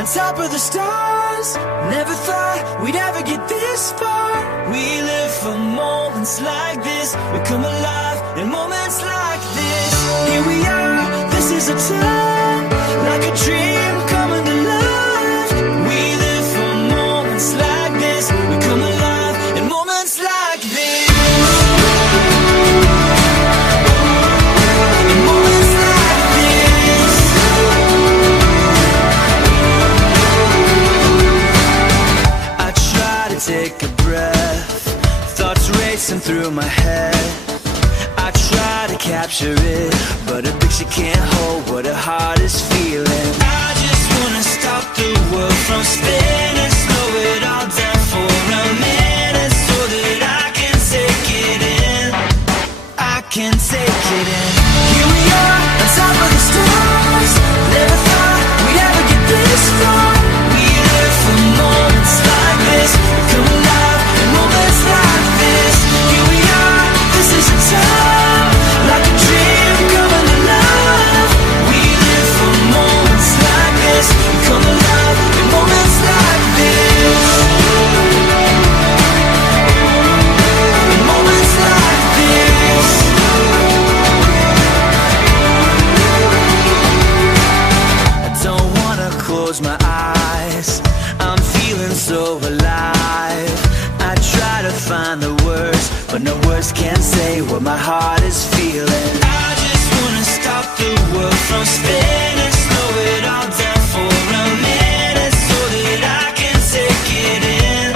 on top of the stars. Never thought we'd ever get this far. We live for moments like this. We come alive in moments like this. Here we are, this is a time, like a dream coming to life. We live for moments like this. We come alive in moments like this. Take a breath, thoughts racing through my head. I try to capture it, but a picture can't hold what a heart is feeling. I just wanna stop the world from spinning, slow it all down for a minute, so that I can take it in. I can take it in. Here we are, on top of the stars. Never thought we'd ever get this far. We live for moments like this. Come alive in moments like this. Here we are, this is a time, like a dream coming to life. We live for moments like this. Come alive in moments like this. In moments like this. I don't wanna close my eyes, I'm feeling so alive. I try to find the words, but no words can say what my heart is feeling. I just wanna stop the world from spinning, slow it all down for a minute, so that I can take it in.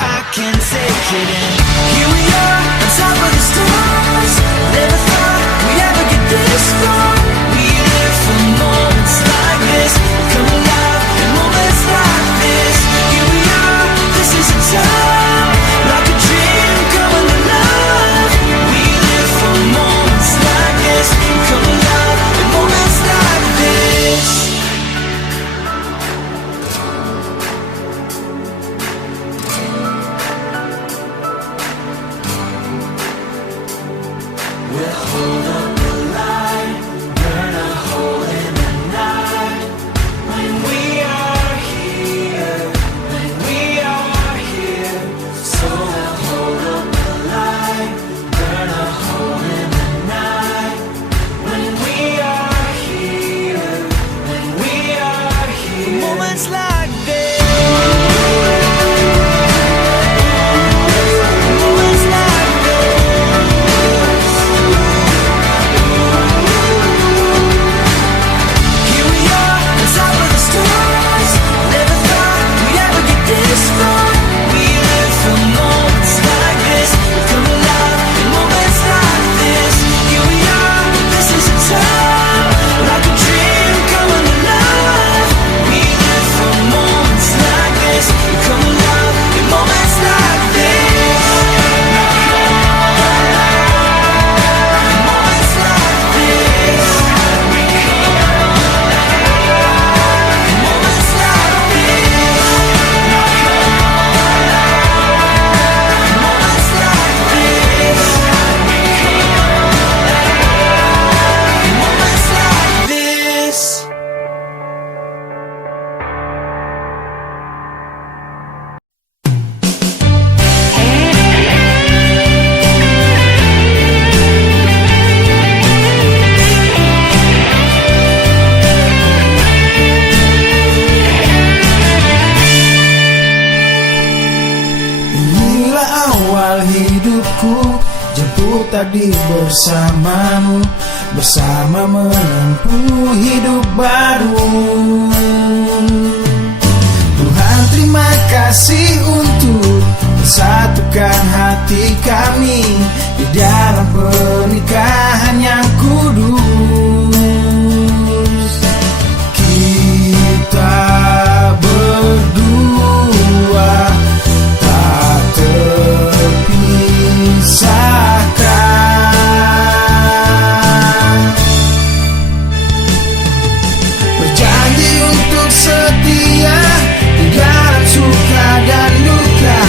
I can take it in. Here we are, on top of the stars. Never thought we'd ever get this far. We live for moments like this. Come alive in moments like this. Here we are, this is a time, like a dream coming to life. We live for moments like this. Come alive in moments like this. We'll hold up the light, burn a hole in the night. When we are here, when we are here. So we'll hold up the light, burn a hole in the night. When we are here, when we are here. Moments like this. Moments like this. Here we are, on top of the stars. Never thought we'd ever get this far. We live for moments like this. We come alive in moments like this. Here we are, this is a time, like a dream coming to life. We live for moments like this. We come alive in moments like this. Moments like this. Moments like this. Moments like this. Moments like this. Inilah awal hidupku, jemput tadi bersamamu, bersama menempuh hidup baru. Tuhan terima kasih untuk satukan hati kami di dalam pernikahan yang kudus. Kita berdua tak terpisahkan, berjanji untuk setia di dalam suka dan duka,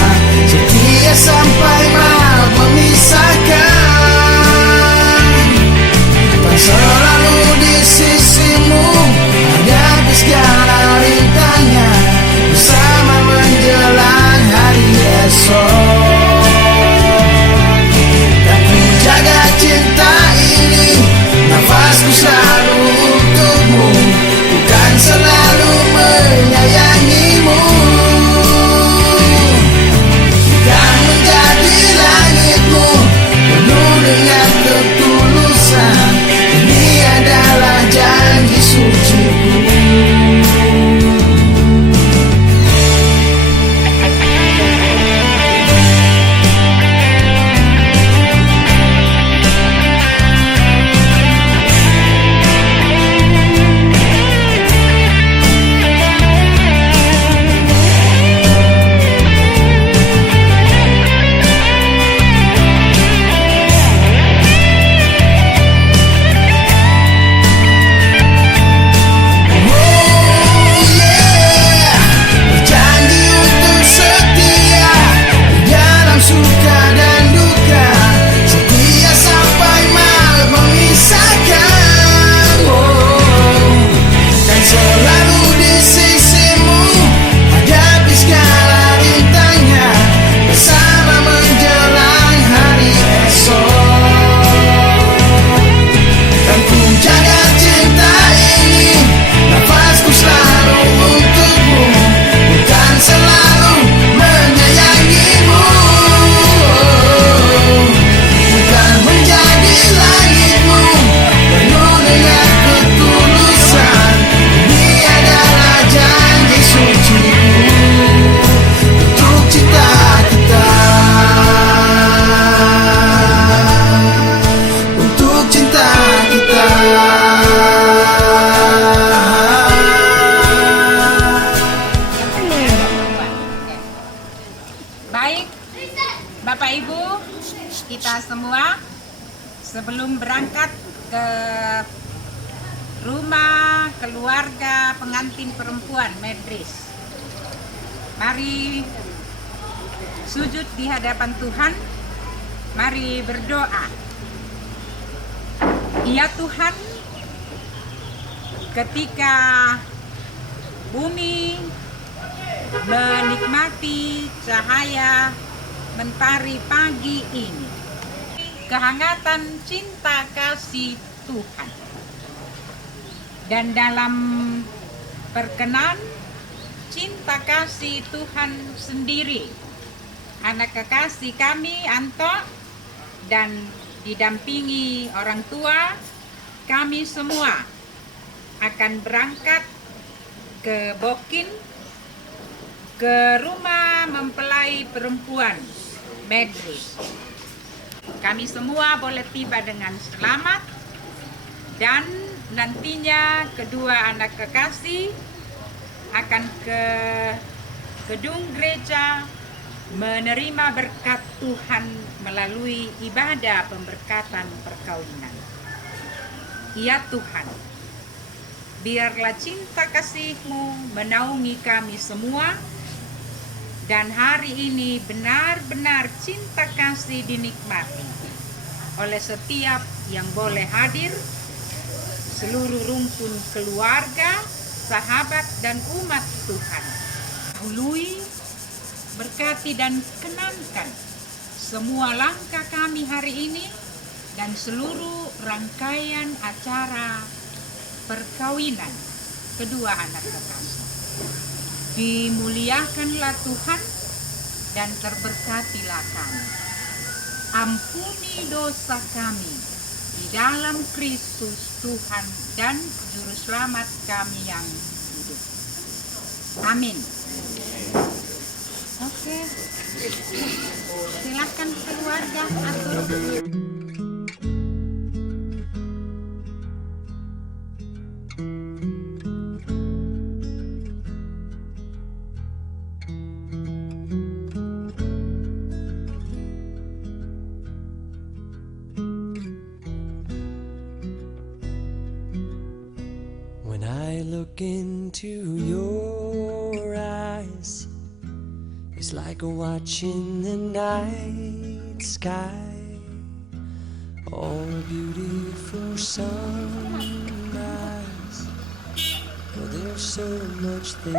setia sampai maut memisahkan. rumah keluarga pengantin perempuan Medris. Mari sujud di hadapan Tuhan. Mari berdoa. Ya Tuhan, ketika bumi menikmati cahaya mentari pagi ini, kehangatan cinta kasih Tuhan, dan dalam perkenan cinta kasih Tuhan sendiri, anak kekasih kami Anto dan didampingi orang tua, kami semua akan berangkat ke Bokin, ke rumah mempelai perempuan Medris. Kami semua boleh tiba dengan selamat, dan nantinya kedua anak kekasih akan ke gedung gereja menerima berkat Tuhan melalui ibadah pemberkatan perkawinan. Ya Tuhan, biarlah cinta kasih-Mu menaungi kami semua, dan hari ini benar-benar cinta kasih dinikmati oleh setiap yang boleh hadir, seluruh rumpun keluarga, sahabat, dan umat Tuhan. Ului, berkati dan kenankan semua langkah kami hari ini dan seluruh rangkaian acara perkawinan kedua anak kekasih. Dimuliakanlah Tuhan dan terberkatilah kami. Ampuni dosa kami di dalam Kristus Tuhan dan Juru Selamat kami yang hidup. Amin. Oke, silakan keluarga atur. When I look into your eyes, it's like watching the night sky, all beautiful sunrise. Well, there's so much there,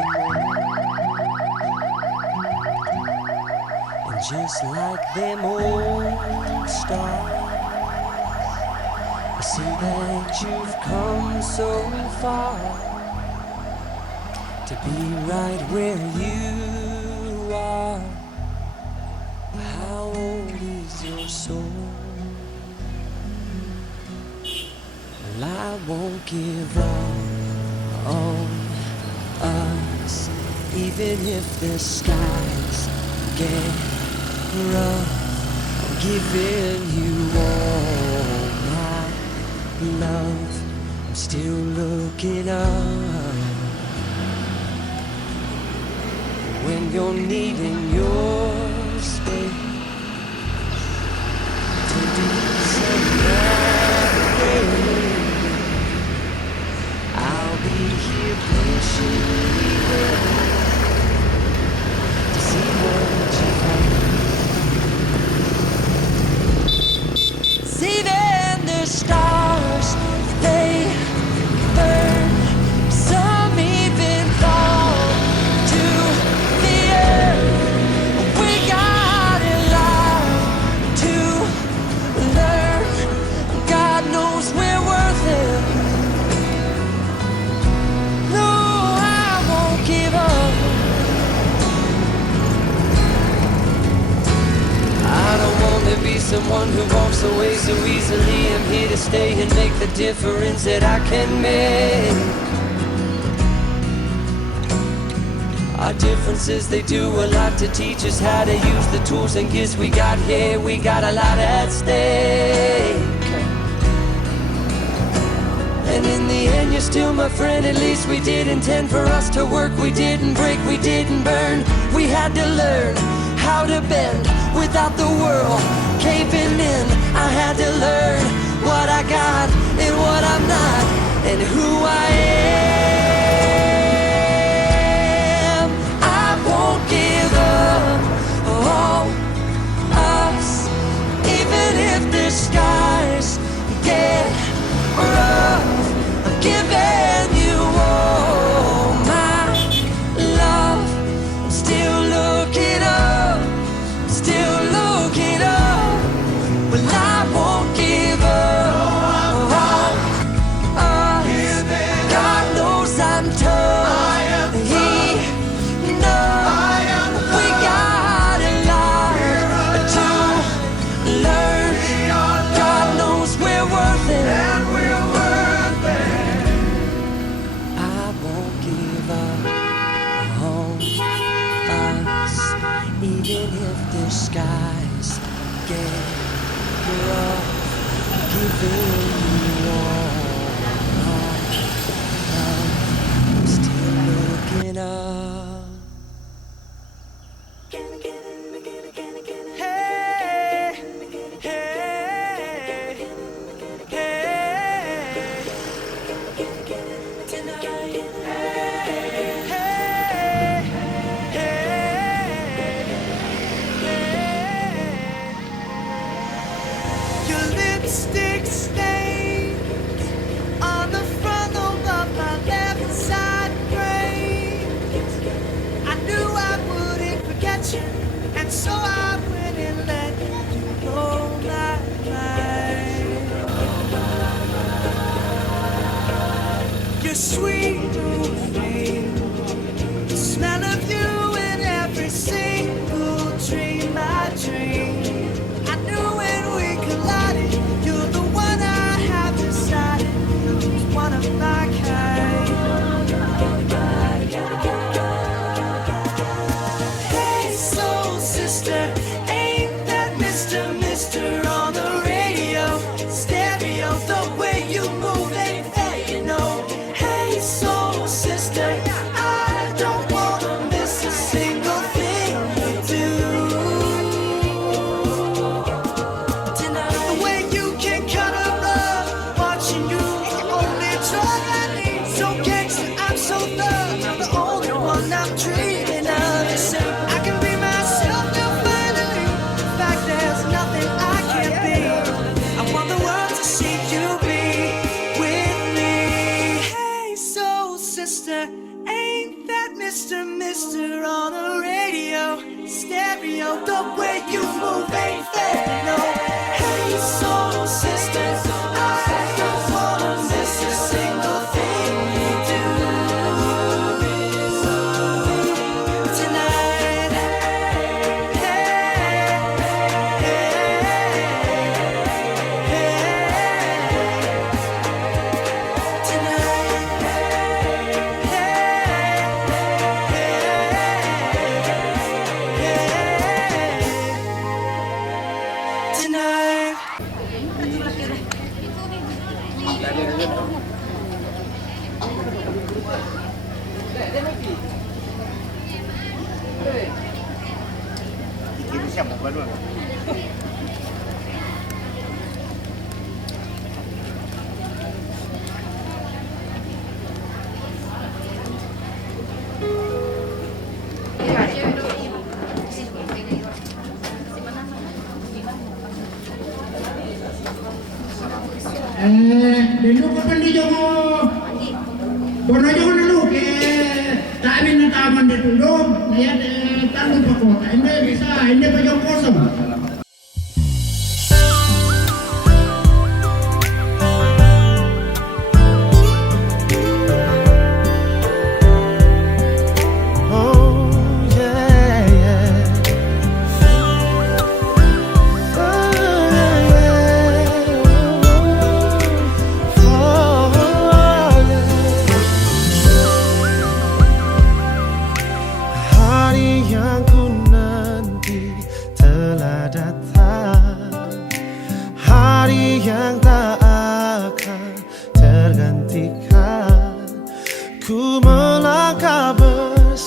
and just like them old stars, I see that you've come so far to be right where you are. How old is your soul? Well, I won't give up on us, even if the skies get rough. I'm giving you all my love. I'm still looking up when you're needing your space to do some navigating. I'll be here patiently waiting to see what you find. See then the stars, they burn. Some even fall to the earth. We got a lot to learn. God knows we're worth it. No, I won't give up. I don't want to be someone who walks away so easily. I'm here to stay and make the difference that I can make. Our differences, they do a lot to teach us how to use the tools and gifts we got here. We got a lot at stake. And in the end, you're still my friend. At least we did intend for us to work. We didn't break, we didn't burn. We had to learn how to bend without the world caving in. I had to learn what I got and what I'm not, and who I am. I won't give up on us, even if the skies get rough. I'm giving you all my love. I'm still looking up, still looking up. Well, I won't give up on us. God knows I'm tough. He knows we got a lot to learn. God knows we're worth it. I won't give up on us, even if the skies get rough. Giving you all my love. I'm still looking up. Hey, hey, hey. Tonight. Your lipstick stains on the frontal of my left side brain. I knew I wouldn't forget you, and so I went and let you blow my mind. Your sweet perfume, the smell of you in every single dream I dream. I knew when we collided, you're the one I have decided was one of my kind. Hey, soul sister, ain't that Mr. on the radio? Stereo, the way you move ain't fair, you know. Hey, soul sister, I don't wanna miss a single thing you do. The way you can cut a rug, watching you is the only drug I need. So gangster, I'm so thug, you're the only one I'm dreaming of. You say I can be myself now finally. In fact, there's nothing I can't be. I want the world to see you be with me. Hey, soul sister, ain't that Mr. on the radio? Stereo, the way you move ain't fair, no. Hey, soul sister, I don't wanna miss a single thing you do tonight. Hey, tonight. Dulu kapan di Jomo? Bono Jomo dulu ke tamin na taman di tulong. Naya tanong pa ko. Hindi bisa, hindi pa yung kosong.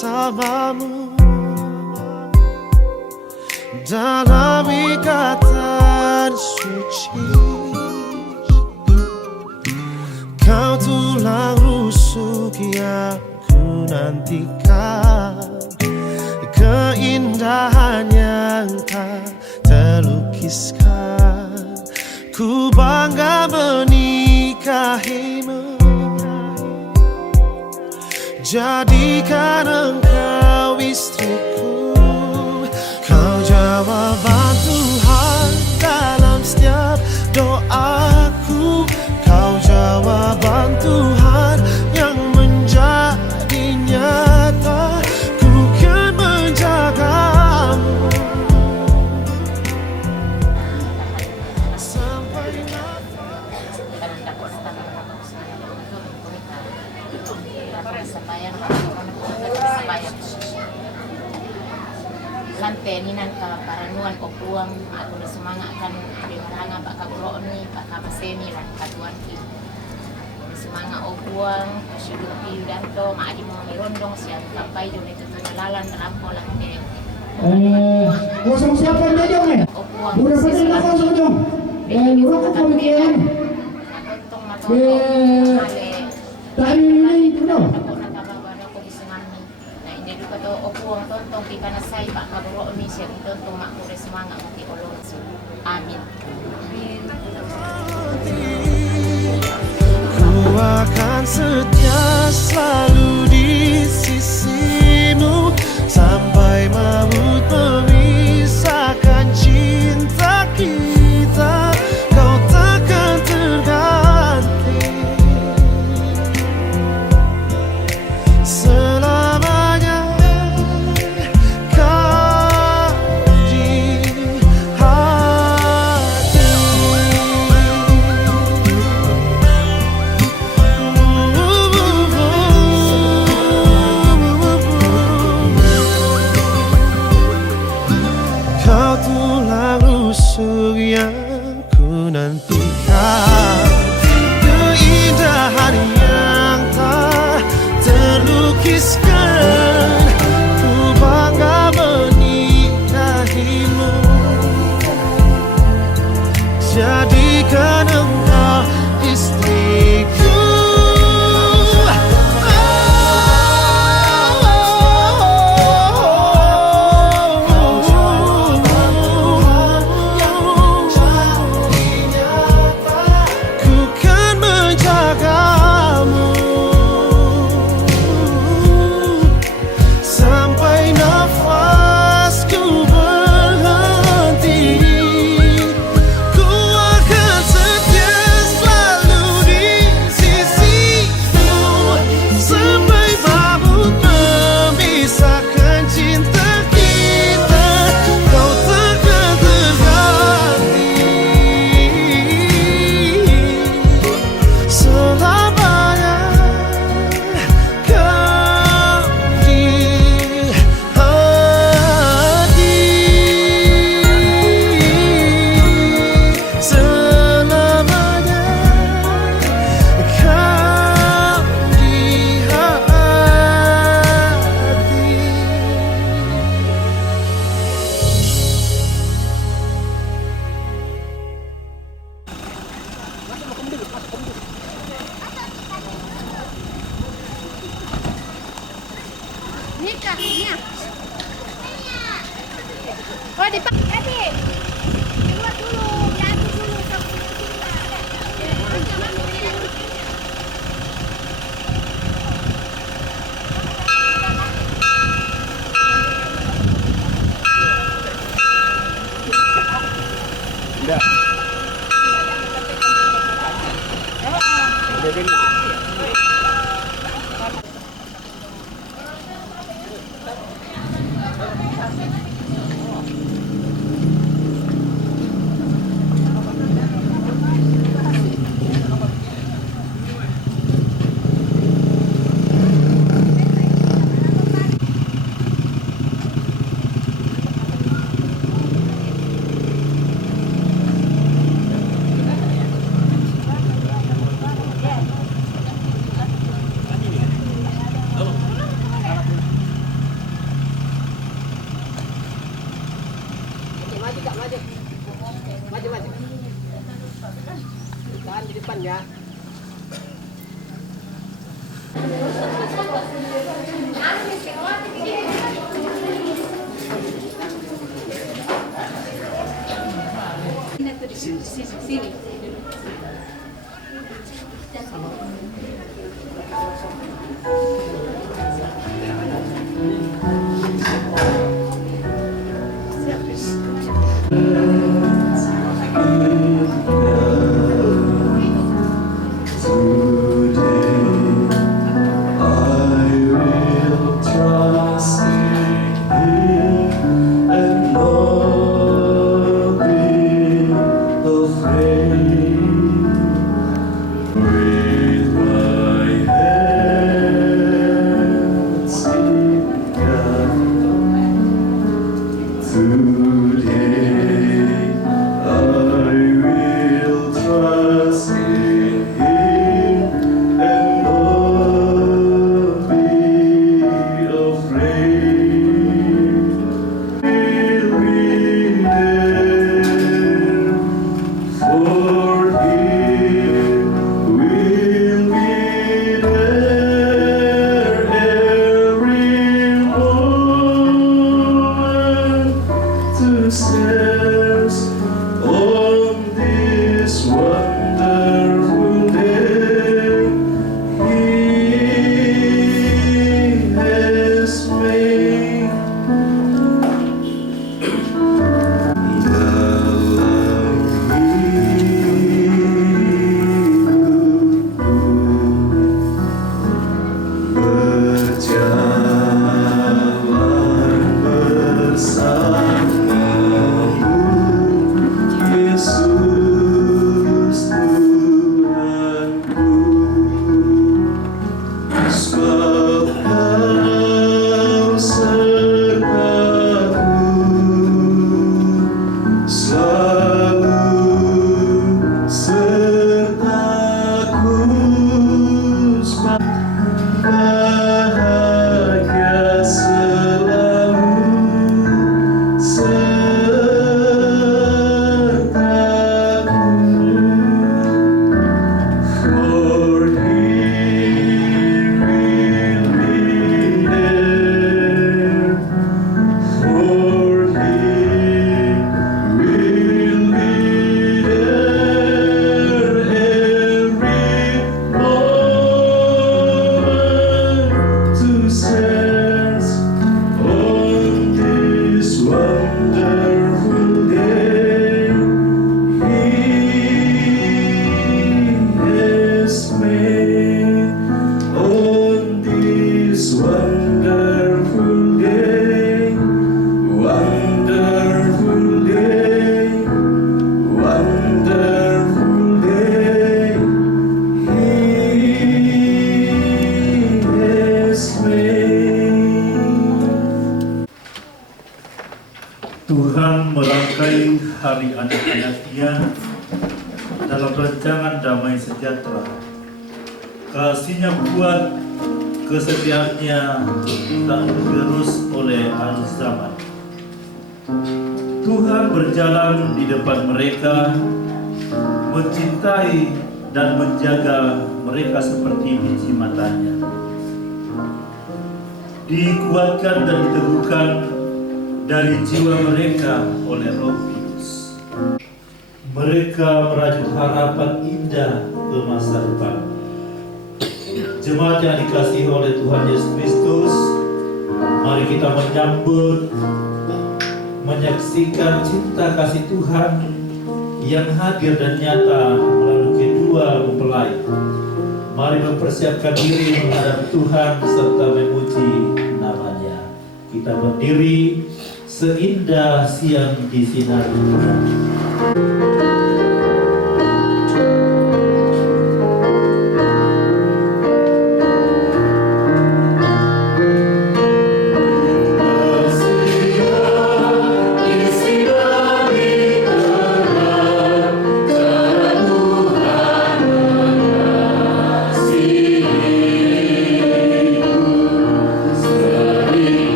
bersamamu dalam ikatan suci. setia ku nantikan, keindahan yang tak terlukiskan. Ku bangga menikahimu, jadikan engkau istriku. Kau jawaban Tuhan dalam setiap doaku. Kau jawaban Tuhan yang menjadi nyata. Ku kan menjagamu sampai Lantai ni nan ka paranuan ko puang atau na semangat kan di maranga pak kabro ni pak kamasemi lan katuan ki semangat o puang syudupi dan to maadi mo mirondong siang kampay do nito tunalalan rampo lantai Kosong siapa yang dajong o puang Udah betul lah kosong dong. Nurut apa begini? natotong matoto ale Tadi ini itu dong. ako nakababana ko gisenami na hindi do kato o puang tontong di kanasay pak kabro ni siya tontong makure semangat mo ti olong amin. ku akan setia selalu di sisimu sampai maut memisahkan cinta kita. Kau takkan terganti selamanya. Kau di hati. Kau tulang rusuk yang ku nantikan, keindahan yang tak terlukiskan. Ku bangga menikahimu, jadikan engkau istriku. Ku kan menjagamu sampai nafasku berhenti. Ku akan setia selalu di sisimu sampai maut memisahkan cinta kita. Kau takkan terganti selamanya. Kau di hati selamanya. Kau di hati. Nikah, ya. Oh, dipakai. Dibuat dulu, diaduk dulu. Maju. Tahan di depan ya. Sini. Tuhan merangkai hari anak-anaknya dalam rancangan damai sejahtera. Kasih-Nya kuat, kesetiaannya tak tergerus oleh arus zaman. Tuhan berjalan di depan mereka, mencintai dan menjaga mereka seperti biji matanya. Dikuatkan dan diteguhkan dari jiwa mereka oleh Roh Kudus. Mereka merajut harapan indah ke masa depan. Jemaat yang dikasihi oleh Tuhan Yesus Kristus, mari kita menyambut, menyaksikan cinta kasih Tuhan yang hadir dan nyata melalui kedua mempelai. Mari mempersiapkan diri menghadap Tuhan serta memuji nama-Nya. Kita berdiri seindah siang di sinar Tuhan.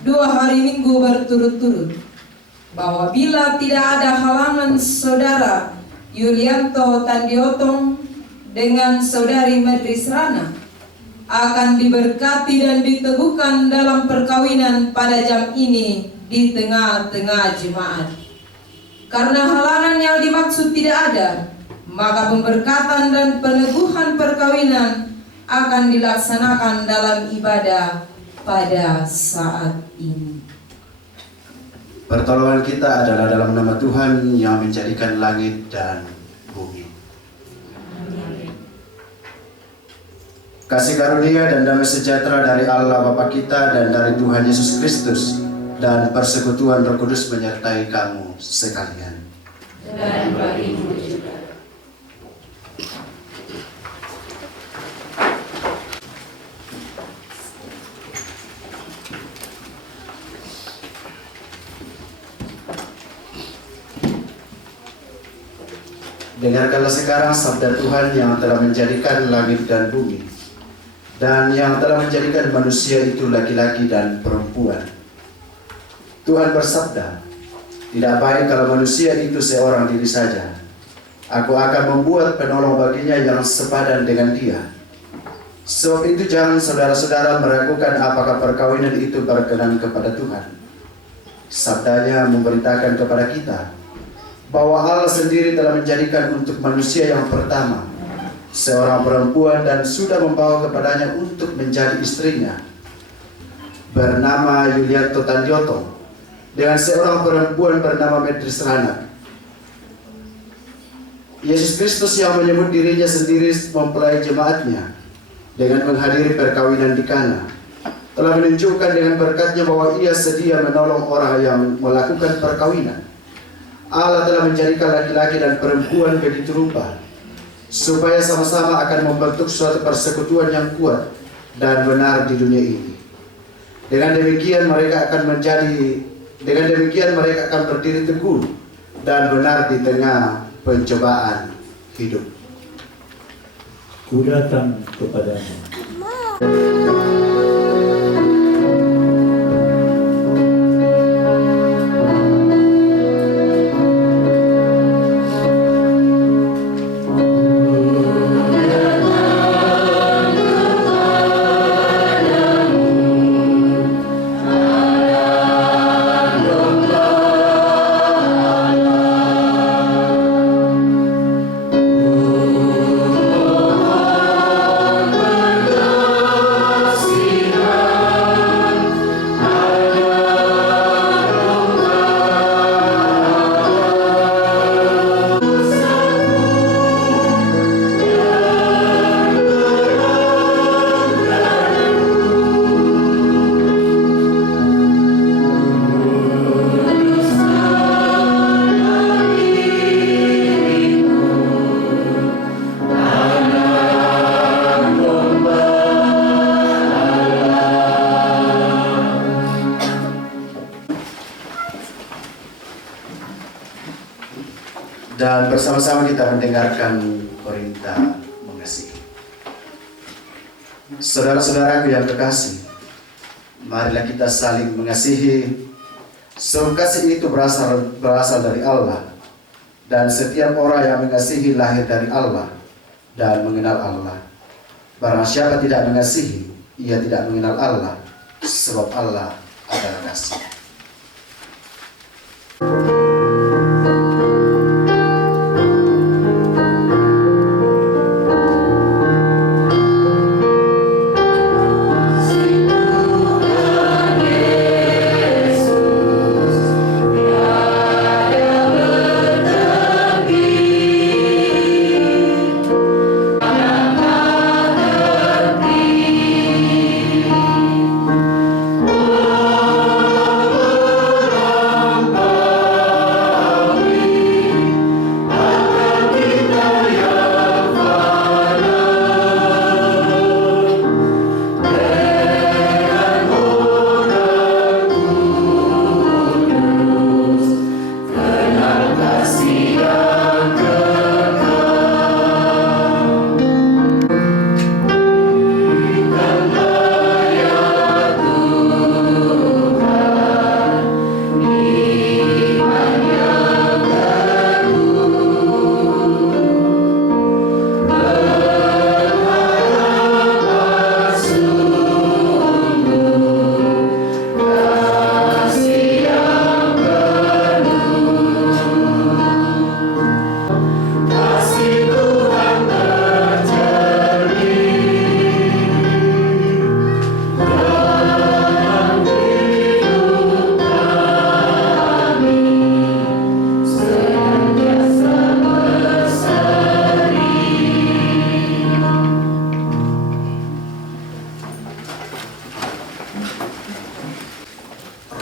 2 hari Minggu berturut-turut bahwa bila tidak ada halangan saudara Yulianto Tandiotong dengan saudari Medris Rana akan diberkati dan diteguhkan dalam perkawinan pada jam ini di tengah-tengah jemaat. Karena halangan yang dimaksud tidak ada, maka pemberkatan dan peneguhan perkawinan akan dilaksanakan dalam ibadah pada saat ini. Pertolongan kita adalah dalam nama Tuhan yang menjadikan langit dan bumi. Kasih karunia dan damai sejahtera dari Allah Bapa kita dan dari Tuhan Yesus Kristus dan persekutuan Roh Kudus menyertai kamu sekalian. Dan bagimu juga. Dengarkanlah sekarang sabda Tuhan yang telah menjadikan langit dan bumi, dan yang telah menjadikan manusia itu laki-laki dan perempuan. Tuhan bersabda, tidak baik kalau manusia itu seorang diri saja. Aku akan membuat penolong baginya yang sepadan dengan dia. Sebab itu jangan saudara-saudara meragukan apakah perkawinan itu berkenan kepada Tuhan. Sabdanya memberitakan kepada kita bahwa Allah sendiri telah menjadikan untuk manusia yang pertama seorang perempuan dan sudah membawa kepadanya untuk menjadi istrinya, bernama Yulianto Tandiotong, dengan seorang perempuan bernama Medris Rana. Yesus Kristus yang menyebut dirinya sendiri mempelai jemaatnya dengan menghadiri perkawinan di Kana, telah menunjukkan dengan berkatnya bahwa ia sedia menolong orang yang melakukan perkawinan. Allah telah menjadikan laki-laki dan perempuan begitu rupa, supaya sama-sama akan membentuk suatu persekutuan yang kuat dan benar di dunia ini. Dengan demikian mereka akan berdiri teguh dan benar di tengah pencobaan hidup. Ku datang kepadamu. Dan bersama-sama kita mendengarkan perintah mengasihi. Saudara-saudaraku yang kekasih, marilah kita saling mengasihi. Sebab kasih itu berasal dari Allah, dan setiap orang yang mengasihi lahir dari Allah dan mengenal Allah. Barang siapa tidak mengasihi, ia tidak mengenal Allah, sebab Allah adalah kasih.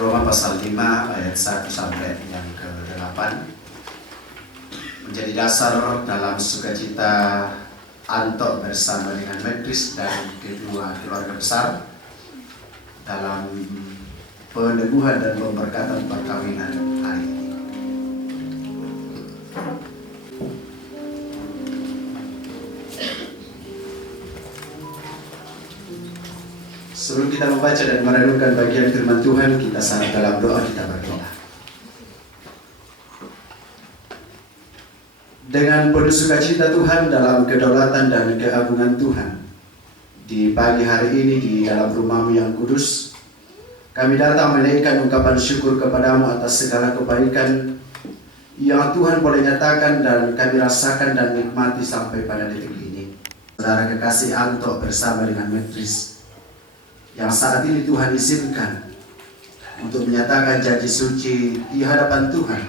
Roma pasal 5 ayat 1 sampai yang ke-8 menjadi dasar dalam sukacita Antok bersama dengan Metris dan kedua keluarga besar dalam peneguhan dan pemberkatan perkawinan hari ini. Sebelum kita membaca dan merenungkan bagian firman Tuhan, kita saat dalam doa kita berdoa. Dengan penuh sukacita Tuhan dalam kedaulatan dan keagungan Tuhan, di pagi hari ini di dalam rumah-Mu yang kudus, kami datang menaikkan ungkapan syukur kepadamu atas segala kebaikan yang Tuhan boleh nyatakan dan kami rasakan dan nikmati sampai pada detik ini. Saudara kekasih Antok bersama dengan Metris, yang saat ini Tuhan izinkan untuk menyatakan janji suci di hadapan Tuhan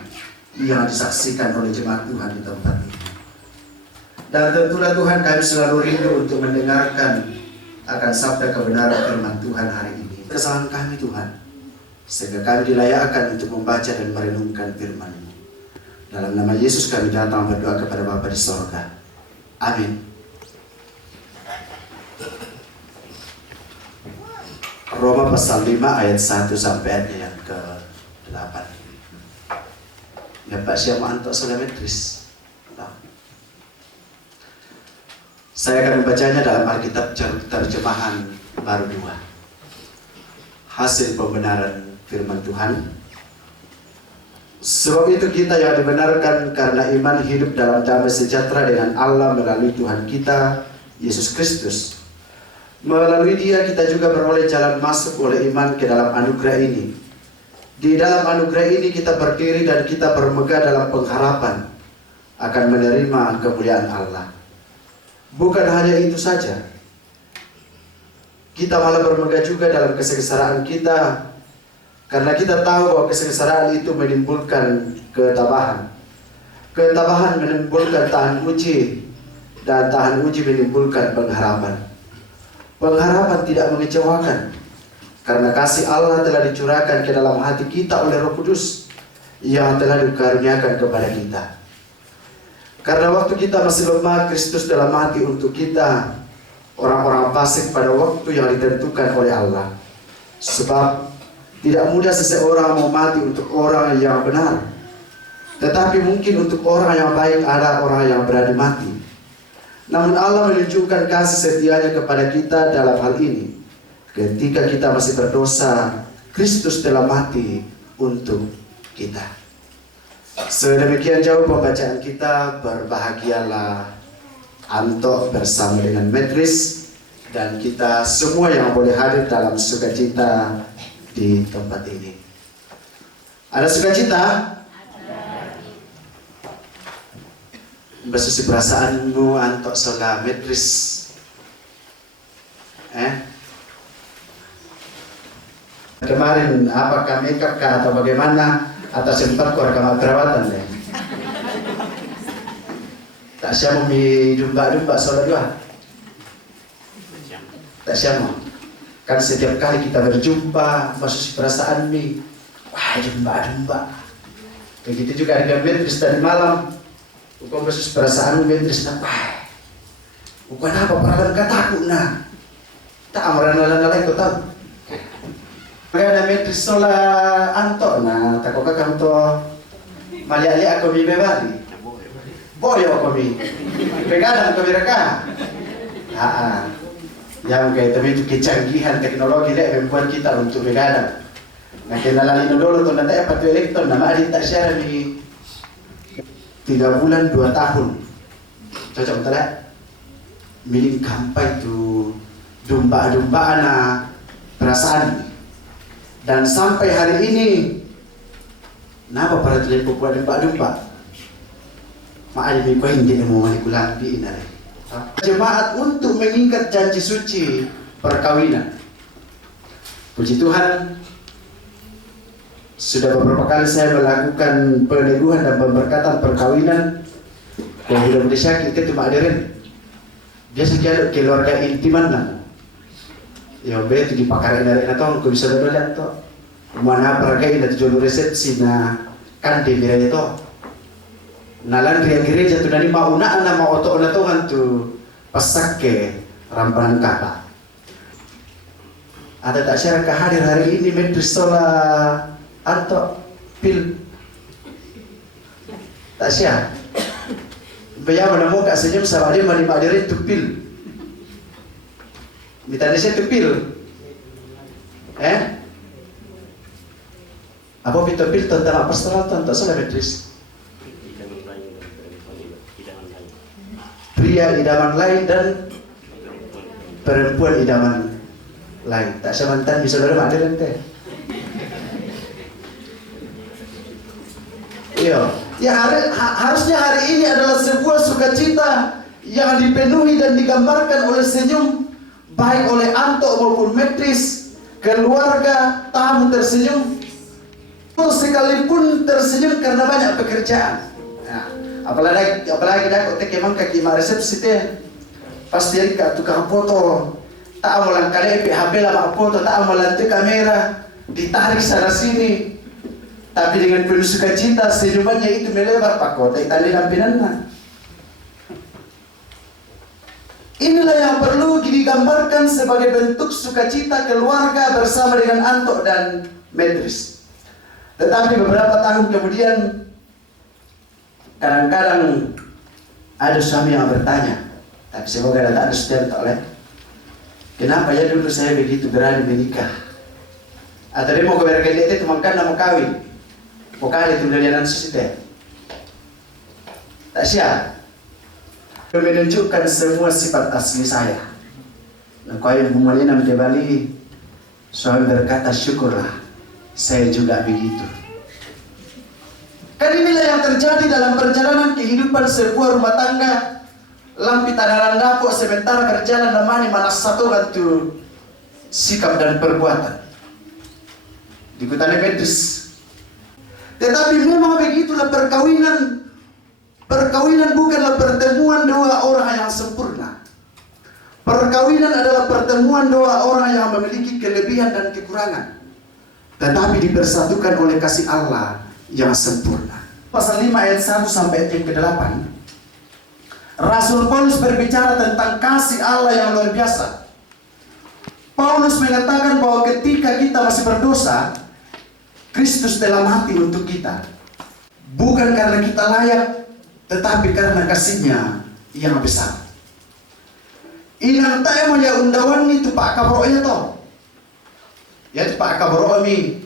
yang disaksikan oleh jemaat Tuhan di tempat ini. Dan tentulah Tuhan, kami selalu rindu untuk mendengarkan akan sabda kebenaran firman Tuhan hari ini. Kesalahan kami Tuhan, sehingga kami dilayakkan untuk membaca dan merenungkan firman-Mu. Dalam nama Yesus kami datang berdoa kepada Bapa di sorga. Amin. Roma pasal 5 ayat 1 sampai ayat yang ke-8. Ya Pak siapa Antok saudara Metris? Saya akan membacanya dalam Alkitab terjemahan baru 2. Hasil pembenaran firman Tuhan. Sebab itu kita yang dibenarkan karena iman hidup dalam damai sejahtera dengan Allah melalui Tuhan kita, Yesus Kristus. Melalui Dia kita juga beroleh jalan masuk oleh iman ke dalam anugerah ini. Di dalam anugerah ini kita berdiri dan kita bermegah dalam pengharapan akan menerima kemuliaan Allah. Bukan hanya itu saja, kita malah bermegah juga dalam kesengsaraan kita, karena kita tahu bahwa kesengsaraan itu menimbulkan ketabahan. Ketabahan menimbulkan tahan uji, dan tahan uji menimbulkan pengharapan. Pengharapan tidak mengecewakan, karena kasih Allah telah dicurahkan ke dalam hati kita oleh Roh Kudus yang telah dikaruniakan kepada kita. Karena waktu kita masih lemah, Kristus telah mati untuk kita, orang-orang fasik pada waktu yang ditentukan oleh Allah. Sebab tidak mudah seseorang mau mati untuk orang yang benar, tetapi mungkin untuk orang yang baik ada orang yang berani mati. Namun Allah menunjukkan kasih setianya kepada kita dalam hal ini. Ketika kita masih berdosa, Kristus telah mati untuk kita. Sedemikian jauh pembacaan kita. Berbahagialah Antok bersama dengan Metris dan kita semua yang boleh hadir dalam sukacita di tempat ini. Ada sukacita? Bersuci perasaanmu Antok saudara Metris. Kemarin apakah makeup kah atau bagaimana? Atau sempat keluar perawatan deh? Tak siapa mi dumba saudara dua? Tak siapa. Kan setiap kali kita berjumpa bersuci perasaan mi, wah dumba. Begitu juga dengan Metris tadi malam. Kau bersuci perasaanmu Metris nak, wah. Bukan apa peralatan kataku nah. Tak amaran-amaran kau tahu. Ada Metris sola Antok nah, tak kau kamu tu mali-ali aku mi bebari. Boyo aku mi. Begadang kau mereka. Yang kayak itu kecanggihan teknologi dek membuat kita untuk begadang. Nah kenalan dulu tu nanti apa tu elektron nama adik tak share ni 3 bulan 2 tahun. Cocok betul tak? Milik kampai tu domba anak perasaan. Dan sampai hari ini, kenapa para telepon buat domba? Maaf ini kau hindi mau manikulang di ini. Jemaat untuk mengikat janji suci perkawinan. Puji Tuhan, sudah beberapa kali saya melakukan peneguhan dan pemberkatan perkawinan. Kalau sudah berdesyak itu cuma hadirin. Dia sekian keluarga intiman lah. Ya betul dipakarin dari atau kau bisa lihat tu. Mana peragai na tujuan resepsi na kande mira itu. Nalan ria gereja tu nani mauna na oto na to hantu pasake rampanan kata. Ada tak syarah hadir hari ini Medrisola atau pil tak syarah. Baya mana mau kat senyum sama dia mani madirin tu pil. Minta dia tu pil. Apa pil tentang apa setelah tentang salah Medris? Pria idaman lain dan perempuan idaman lain. Tak semantan bisa saudara ada nanti. Iya. Ya harusnya hari ini adalah sebuah sukacita yang dipenuhi dan digambarkan oleh senyum, baik oleh Anto maupun Medris, keluarga, tamu tersenyum, sekalipun tersenyum karena banyak pekerjaan. Nah, apalagi dah kotek emang kaki resepsi teh pasti dia kat tukang foto, tak amalan kali HP lah foto, tak amalan tu kamera ditarik sana sini, tapi dengan penuh sukacita senyumannya itu melebar pak kota tali lampinanna. Inilah yang perlu digambarkan sebagai bentuk sukacita keluarga bersama dengan Anto dan Medris. Tetapi beberapa tahun kemudian kadang-kadang ada suami yang bertanya, tapi semoga tak ada setia oleh kenapa ya dulu saya begitu berani menikah? Atau dia mau ke bergaya itu makan mau kawin, mau kali itu dari anak susite. Tak siap. Menunjukkan semua sifat asli saya. Nah, kau yang bumalina menjebali, suami berkata syukurlah, saya juga begitu. Kan inilah yang terjadi dalam perjalanan kehidupan sebuah rumah tangga. Lampi tanaran dapur sementara berjalan namanya manas satu bantu sikap dan perbuatan. Dikutani Medris. Tetapi memang begitulah perkawinan. Perkawinan bukanlah pertemuan dua orang yang sempurna. Perkawinan adalah pertemuan dua orang yang memiliki kelebihan dan kekurangan, tetapi dipersatukan oleh kasih Allah yang sempurna. Pasal 5 ayat 1 sampai ayat yang ke-8, Rasul Paulus berbicara tentang kasih Allah yang luar biasa. Paulus mengatakan bahwa ketika kita masih berdosa, Kristus telah mati untuk kita. Bukan karena kita layak, tetapi karena kasihnya yang besar. Inang tayo mo ya undawan ni tu Pak Kabro ya to. Ya tu Pak Kabro mi.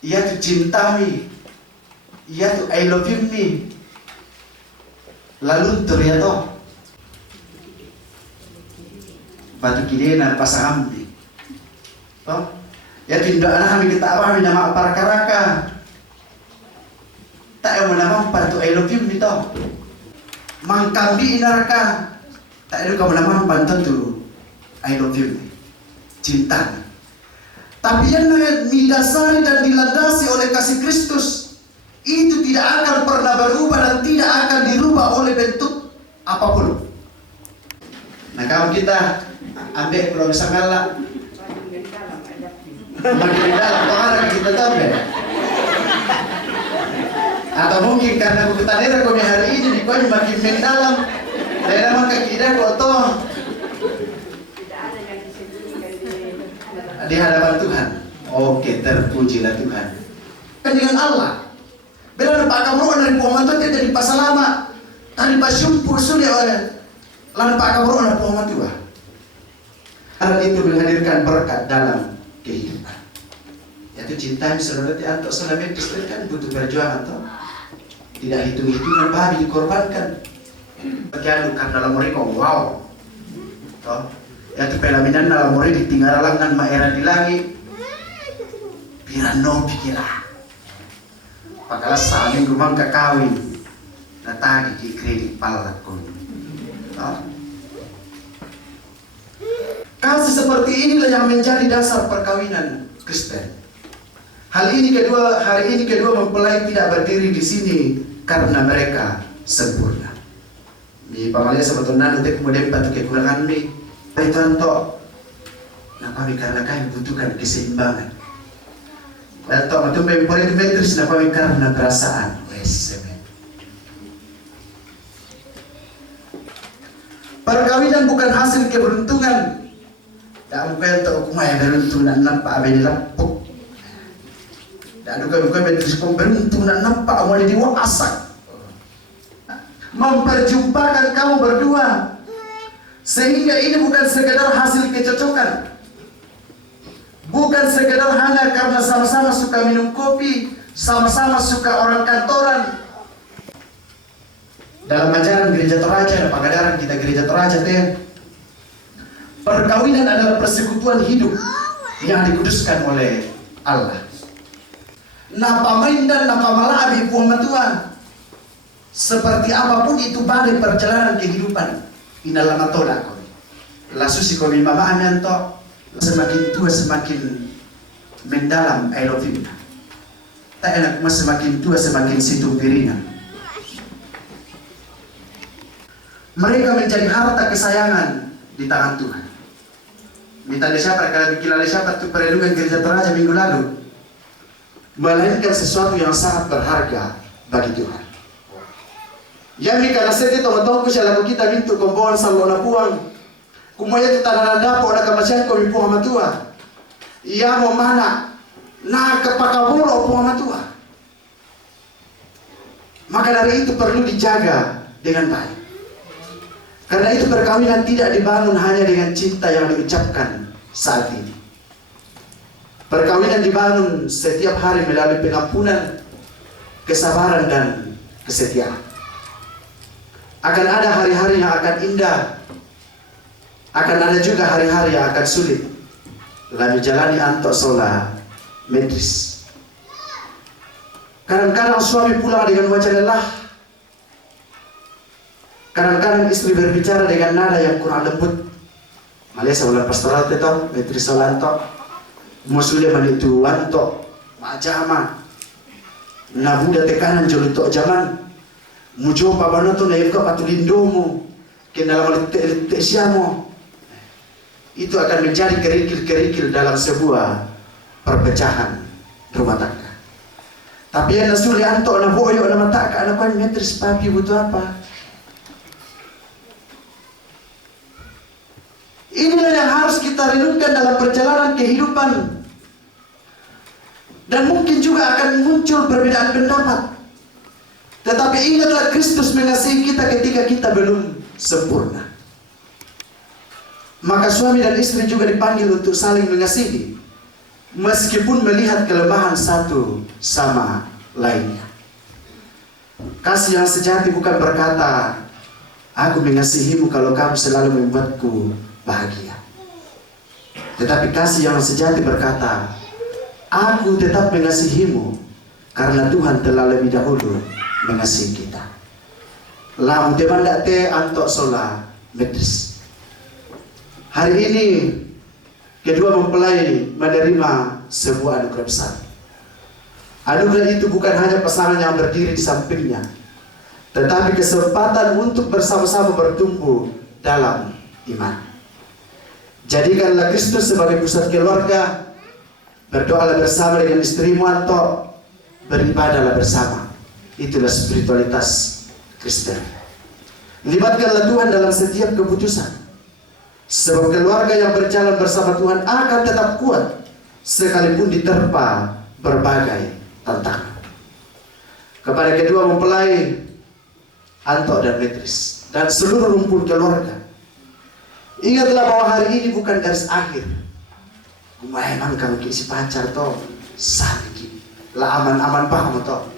Ya tu cinta mi. Ya tu I love you mi. Lalu tur ya to. Batu kidena pasangan mi. To. Ya tindak anak kami kita apa nama para karaka. Tak yang menampak tu I love you ni tau. Mangkang di neraka. Tak ada kau menampak tu I love you ni. Cinta. Tapi yang didasari dan dilandasi oleh kasih Kristus itu tidak akan pernah berubah dan tidak akan dirubah oleh bentuk apapun. Nah kalau kita ambil kalau misalnya makin dalam pengarah kita sampai. Atau mungkin karena kita daerah kami hari ini kau makin mendalam daerah maka kita kotor di hadapan Tuhan. Oke, terpujilah Tuhan. Kan dengan Allah. Bila Pak Kabro dari Pomanto dia dari pasal lama, tadi Pak Syumpur sudah oleh lalu Pak Kabro dari Pomanto. Hal itu menghadirkan berkat dalam kehidupan. Yaitu cinta saudara untuk selama itu kan butuh perjuangan toh. Tidak hitung-hitungan babi dikorbankan. Bagian karena dalam mereka wow. Toh, ya tu pelaminan dalam mereka ditinggal langan maera di langit. Pirano pikirlah. Pakalah saling rumah kakawin. Datang di kredit palat kon. Toh. Kasih seperti inilah yang menjadi dasar perkawinan Kristen. Hari ini kedua mempelai tidak berdiri di sini karena mereka sempurna. Di pamalia sebetulnya nanti kemudian bantu kekurangan nih. Itu anto Nah kami karena kami butuhkan keseimbangan. Atau matum bagi Metris na kami karena perasaan. Perkawinan bukan hasil keberuntungan. Tak mungkin tak kumai beruntungan nampak abang lapuk. Tak bukan Metris beruntungan nampak mulai diwasak. Memperjumpakan kamu berdua, sehingga ini bukan sekedar hasil kecocokan, bukan sekedar hanya karena sama-sama suka minum kopi, sama-sama suka orang kantoran. Dalam ajaran gereja Toraja dan Pagadaran kita gereja Toraja teh, perkawinan adalah persekutuan hidup yang dikuduskan oleh Allah. Napa main dan napa malabi puama Tuhan. Seperti apapun itu badai perjalanan kehidupan di dalam matoda kami. Lasusi kami mama amianto semakin tua semakin mendalam I love you. Tak enak mas semakin tua semakin situ piringan. Mereka mencari harta kesayangan di tangan Tuhan. Minta siapa kalau bikin siapa tu perenungan gereja Toraja minggu lalu, melainkan sesuatu yang sangat berharga bagi Tuhan. Yang karena seti tomatongku siya lagu kita mintu kompoan salmo na puang. Kumaya tu tanah dapo na kamasyan ko mipuha matua. Iya mo mana na kapakabulo puha matua. Maka dari itu perlu dijaga dengan baik. Karena itu perkawinan tidak dibangun hanya dengan cinta yang diucapkan saat ini. Perkawinan dibangun setiap hari melalui pengampunan, kesabaran dan kesetiaan. Akan ada hari-hari yang akan indah, akan ada juga hari-hari yang akan sulit. Lalu jalani antok sola Metris. Kadang-kadang suami pulang dengan wajah lelah. Kadang-kadang istri berbicara dengan nada yang kurang lembut. Malaysia ulang pastoral tetap Metris solanto. Musuhnya manitu wanto majama. Nabuda tekanan jolutok zaman. Mujo pabano to na yuka patulindomo kenala malite siamo. Itu akan menjadi kerikil-kerikil dalam sebuah perpecahan rumah tangga. Tapi yang nasuli anto na boyo na mataka anak kan Metris papi butuh apa? Inilah yang harus kita renungkan dalam perjalanan kehidupan. Dan mungkin juga akan muncul perbedaan pendapat. Tetapi ingatlah Kristus mengasihi kita ketika kita belum sempurna. Maka suami dan istri juga dipanggil untuk saling mengasihi, meskipun melihat kelemahan satu sama lainnya. Kasih yang sejati bukan berkata, aku mengasihimu kalau kamu selalu membuatku bahagia. Tetapi kasih yang sejati berkata, aku tetap mengasihimu karena Tuhan telah lebih dahulu mengasihi kita. Lamu teman te antok sola Metris. Hari ini kedua mempelai menerima sebuah anugerah besar. Anugerah itu bukan hanya pasangan yang berdiri di sampingnya, tetapi kesempatan untuk bersama-sama bertumbuh dalam iman. Jadikanlah Kristus sebagai pusat keluarga, berdoalah bersama dengan istrimu atau beribadahlah bersama. Itulah spiritualitas Kristen. Libatkanlah Tuhan dalam setiap keputusan. Sebab keluarga yang berjalan bersama Tuhan akan tetap kuat sekalipun diterpa berbagai tantangan. Kepada kedua mempelai Anto dan Metris dan seluruh rumpun keluarga, ingatlah bahwa hari ini bukan garis akhir. Emang kamu kisi pacar toh sakit lah aman-aman paham toh.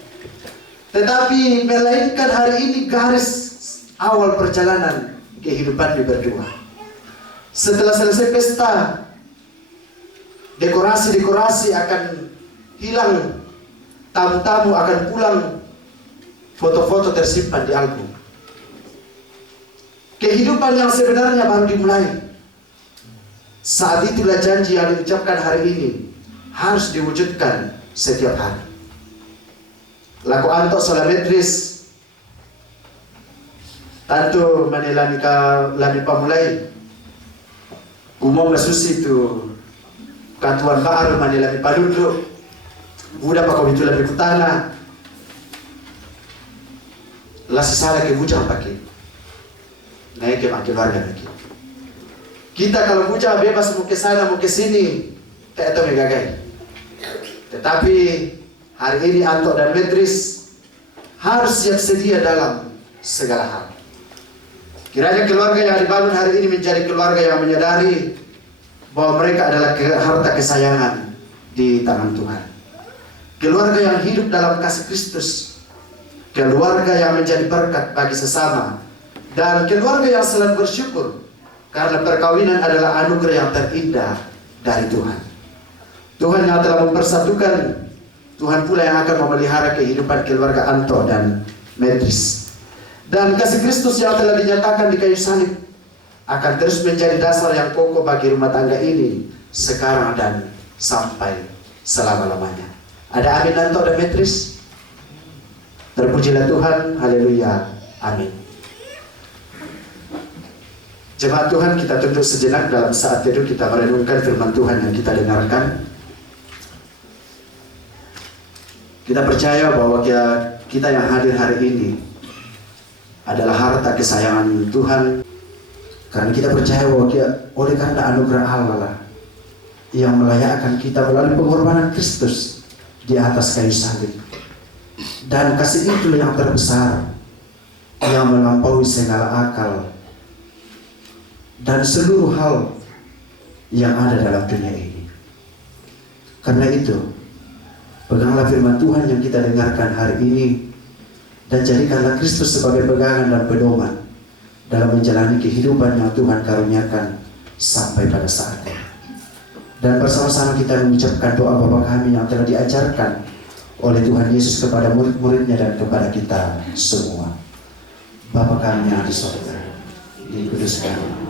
Tetapi melainkan hari ini garis awal perjalanan kehidupan berdua. Setelah selesai pesta, dekorasi-dekorasi akan hilang, tamu-tamu akan pulang, foto-foto tersimpan di album. Kehidupan yang sebenarnya baru dimulai. Saat itulah janji yang diucapkan hari ini harus diwujudkan setiap hari. Laku antok sola Metris, tanto manilani ka lami pamulai. Umum na susi tu katuan baru manila paludo buda pa itu lebih kutana la sisala ke bujang pakai naik ke keluarga lagi. Kita kalau bujang bebas mau ke sana mau ke sini tak tahu megagai. Tetapi hari ini Anto dan Metris harus siap sedia dalam segala hal. Kiranya keluarga yang dibangun hari ini menjadi keluarga yang menyadari bahwa mereka adalah harta kesayangan di tangan Tuhan. Keluarga yang hidup dalam kasih Kristus. Keluarga yang menjadi berkat bagi sesama. Dan keluarga yang selalu bersyukur. Karena perkawinan adalah anugerah yang terindah dari Tuhan. Tuhan yang telah mempersatukan, Tuhan pula yang akan memelihara kehidupan keluarga Anto dan Metris. Dan kasih Kristus yang telah dinyatakan di kayu salib akan terus menjadi dasar yang kokoh bagi rumah tangga ini sekarang dan sampai selama-lamanya. Ada amin Anto dan Metris? Terpujilah Tuhan, haleluya, amin. Jemaat Tuhan, kita tunduk sejenak dalam saat teduh kita merenungkan firman Tuhan yang kita dengarkan. Kita percaya bahwa kita yang hadir hari ini adalah harta kesayangan Tuhan. Karena kita percaya bahwa oleh karena anugerah Allah lah yang melayakkan kita melalui pengorbanan Kristus di atas kayu salib. Dan kasih itu yang terbesar yang melampaui segala akal dan seluruh hal yang ada dalam dunia ini. Karena itu, peganglah firman Tuhan yang kita dengarkan hari ini dan jadikanlah Kristus sebagai pegangan dan pedoman dalam menjalani kehidupan yang Tuhan karuniakan sampai pada saatnya. Dan bersama-sama kita mengucapkan doa Bapa kami yang telah diajarkan oleh Tuhan Yesus kepada murid-muridnya dan kepada kita semua. Bapa kami yang di sorga, dikuduskan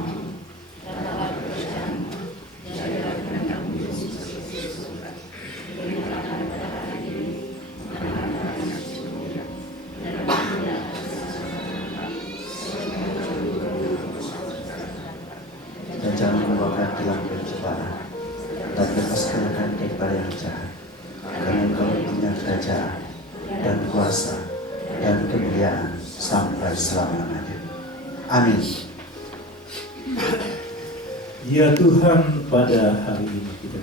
amin. Ya Tuhan, pada hari ini kita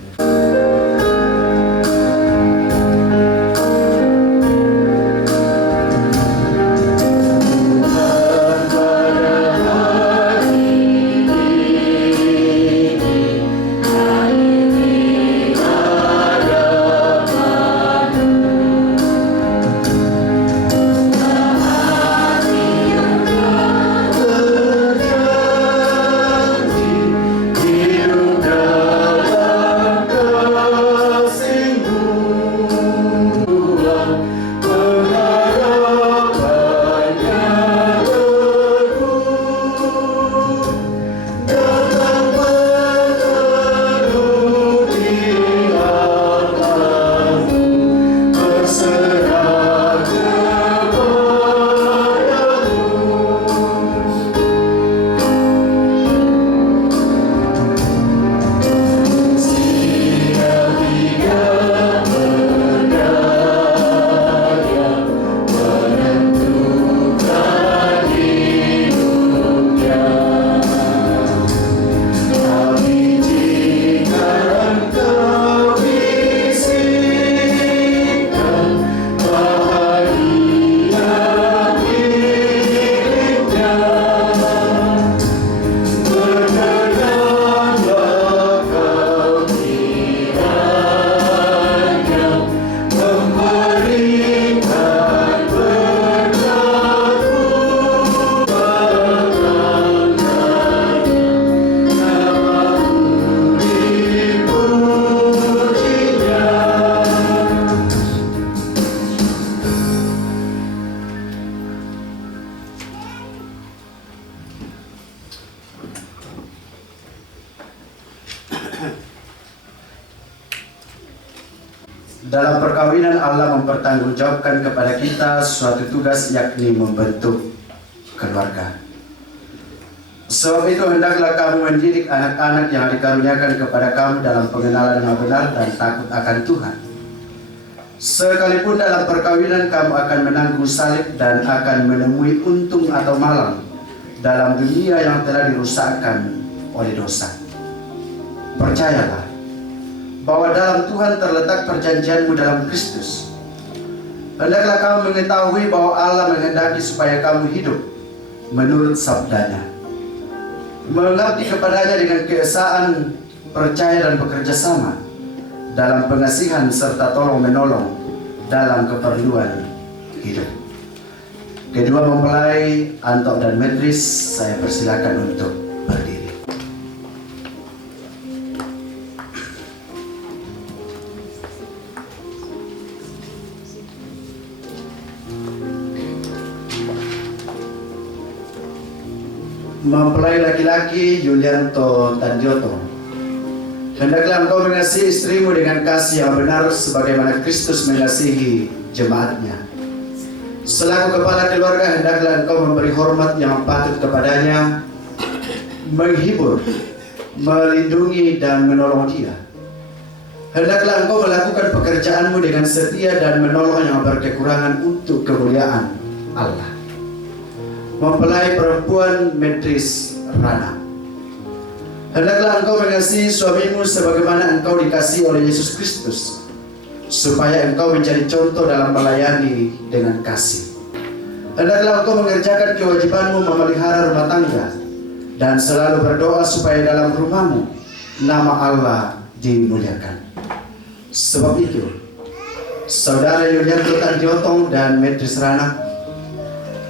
dalam perkawinan Allah mempertanggungjawabkan kepada kita suatu tugas yakni membentuk keluarga. Sebab itu hendaklah kamu mendidik anak-anak yang dikaruniakan kepada kamu dalam pengenalan yang benar dan takut akan Tuhan. Sekalipun dalam perkawinan kamu akan menanggung salib dan akan menemui untung atau malang dalam dunia yang telah dirusakkan oleh dosa. Percayalah bahwa dalam Tuhan terletak perjanjianmu dalam Kristus. Hendaklah kamu mengetahui bahwa Allah menghendaki supaya kamu hidup menurut sabdanya, mengabdi kepadanya dengan keesaan, percaya dan bekerja sama dalam pengasihan serta tolong menolong dalam keperluan hidup. Kedua mempelai, Anto dan Metris, saya persilakan untuk berdiri. Mempelai laki-laki Yulianto Tandioto, hendaklah engkau mengasihi istrimu dengan kasih yang benar sebagaimana Kristus mengasihi jemaatnya. Selaku kepala keluarga, hendaklah engkau memberi hormat yang patut kepadanya, menghibur, melindungi dan menolong dia. Hendaklah engkau melakukan pekerjaanmu dengan setia dan menolong yang berkekurangan untuk kemuliaan Allah. Mempelai perempuan Metris Rana, hendaklah engkau mengasihi suamimu sebagaimana engkau dikasihi oleh Yesus Kristus, supaya engkau menjadi contoh dalam melayani dengan kasih. Hendaklah engkau mengerjakan kewajibanmu memelihara rumah tangga dan selalu berdoa supaya dalam rumahmu nama Allah dimuliakan. Sebab itu, saudara Yulianto Tandiotong dan Metris Rana,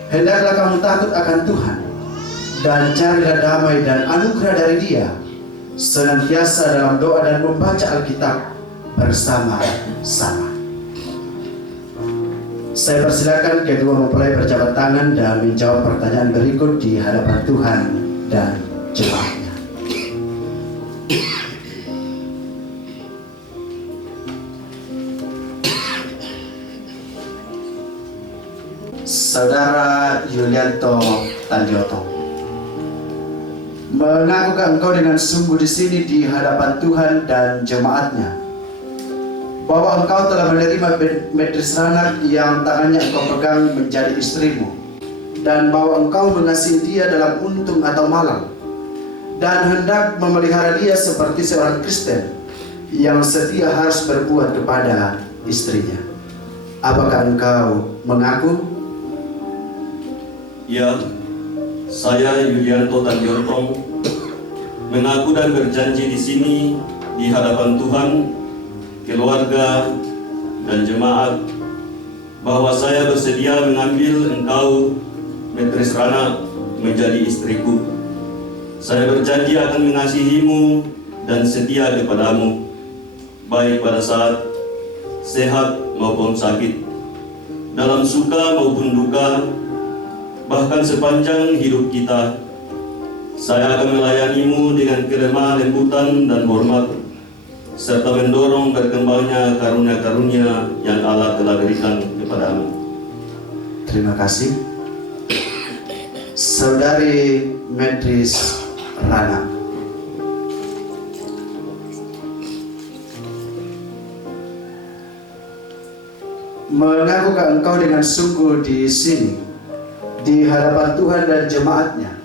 hendaklah kamu takut akan Tuhan dan carilah damai dan anugerah dari Dia, senantiasa dalam doa dan membaca Alkitab bersama-sama. Saya persilakan kedua mempelai berjabat tangan dan menjawab pertanyaan berikut di hadapan Tuhan dan jemaatnya. Saudara Yulianto Tandioto, mengakukah engkau dengan sungguh di sini di hadapan Tuhan dan jemaatnya bahwa engkau telah menerima Metris Rana yang tangannya engkau pegang menjadi istrimu, dan bahwa engkau mengasihi dia dalam untung atau malang, dan hendak memelihara dia seperti seorang Kristen yang setia harus berbuat kepada istrinya? Apakah engkau mengaku? Ya, saya Yulianto Tandiotong mengaku dan berjanji di sini di hadapan Tuhan, keluarga, dan jemaat bahwa saya bersedia mengambil engkau, Metris Rana, menjadi istriku. Saya berjanji akan mengasihimu dan setia kepadamu, baik pada saat sehat maupun sakit, dalam suka maupun duka, bahkan sepanjang hidup kita. Saya akan melayanimu dengan kelemah lembutan dan hormat, serta mendorong berkembangnya karunia-karunia yang Allah telah berikan kepadamu. Terima kasih. Saudari Metris Rana, mengakukah engkau dengan sungguh di sini di hadapan Tuhan dan jemaatnya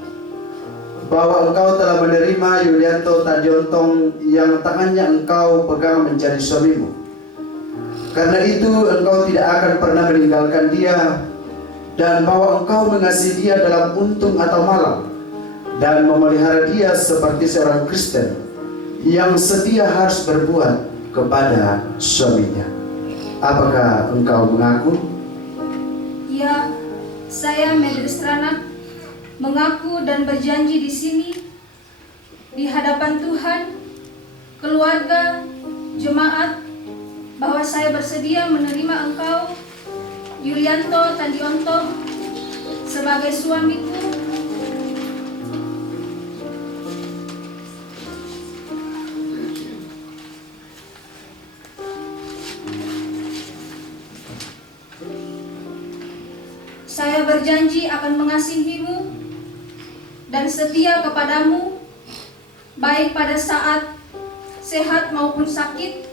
bahwa engkau telah menerima Yulianto Tandiotong yang tangannya engkau pegang menjadi suamimu? Karena itu engkau tidak akan pernah meninggalkan dia, dan bahwa engkau mengasihi dia dalam untung atau malang, dan memelihara dia seperti seorang Kristen yang setia harus berbuat kepada suaminya. Apakah engkau mengaku? Ya, saya Metris Rana mengaku dan berjanji di sini di hadapan Tuhan, keluarga, jemaat, bahwa saya bersedia menerima engkau, Yulianto Tandiotong, sebagai suamiku. Saya berjanji akan mengasihimu dan setia kepadamu, baik pada saat sehat maupun sakit,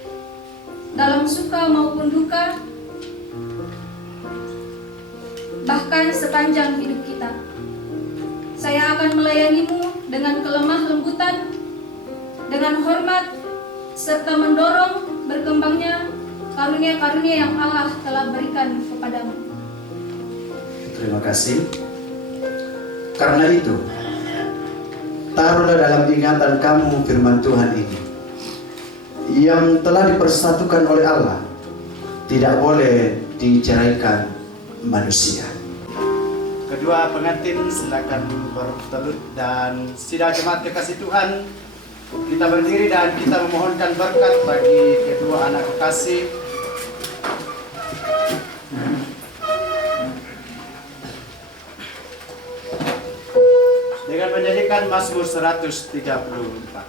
dalam suka maupun duka, bahkan sepanjang hidup kita. Saya akan melayanimu dengan kelemah lembutan, dengan hormat, serta mendorong berkembangnya karunia-karunia yang Allah telah berikan kepadamu. Terima kasih. Karena itu, taruhlah dalam ingatan kamu firman Tuhan ini, yang telah dipersatukan oleh Allah, tidak boleh diceraikan manusia. Kedua pengantin silakan bertelut, dan sidang jemaat kekasih Tuhan, kita berdiri dan kita memohonkan berkat bagi kedua anak kekasih. Dengan menyanyikan Mazmur 134.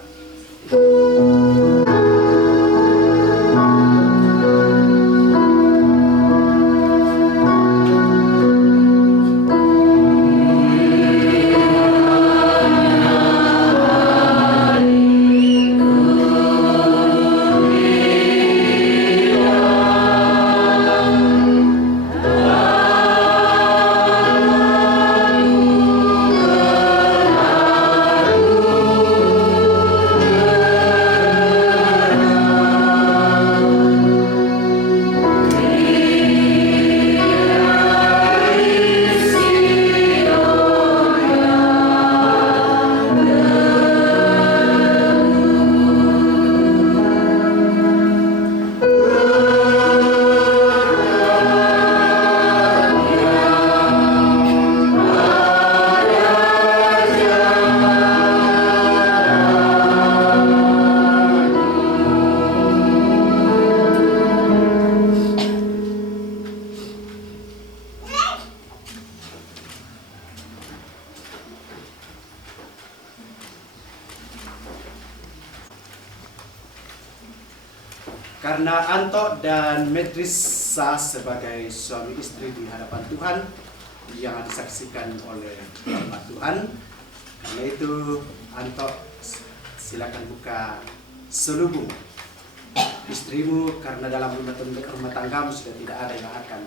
Karena Anto dan Medris sah sebagai suami istri di hadapan Tuhan yang disaksikan oleh firman Tuhan, karena itu Anto silakan buka selubung istrimu, karena dalam rumah tanggamu sudah tidak ada yang akan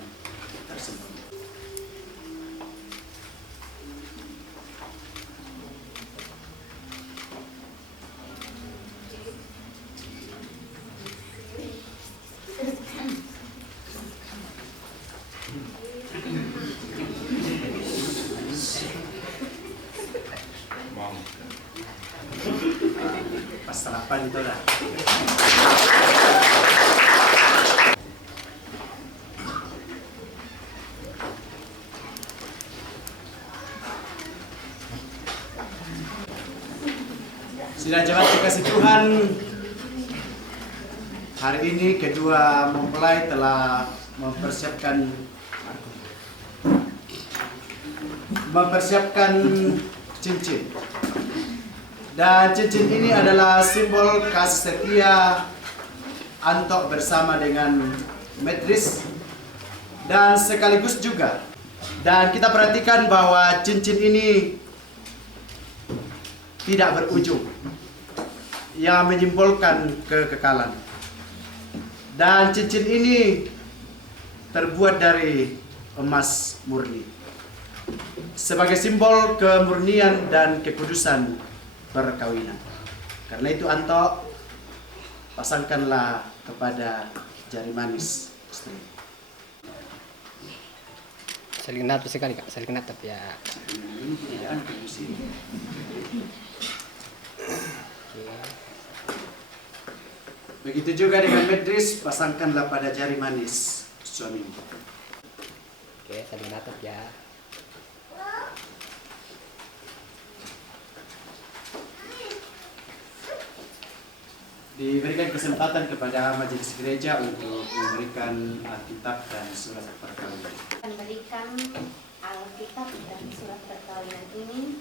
tersembunyi. Pas sarapan itu dah. Sidang jemaat kekasih Tuhan, hari ini kedua mempelai telah mempersiapkan cincin. Dan cincin ini adalah simbol kasih setia Anto bersama dengan Medris, dan sekaligus juga, dan kita perhatikan bahwa cincin ini tidak berujung, yang menyimbolkan kekekalan. Dan cincin ini terbuat dari emas murni, sebagai simbol kemurnian dan kekudusan perkawinan. Karena itu Anto, pasangkanlah kepada jari manis istri. Saling natap sekali Kak, saling natap ya. Begitu juga dengan Medris, pasangkanlah pada jari manis suamimu. Oke, saling natap ya. Diberikan kesempatan kepada majelis gereja untuk memberikan Alkitab dan surat perkawinan. Memberikan Alkitab dan surat perkawinan ini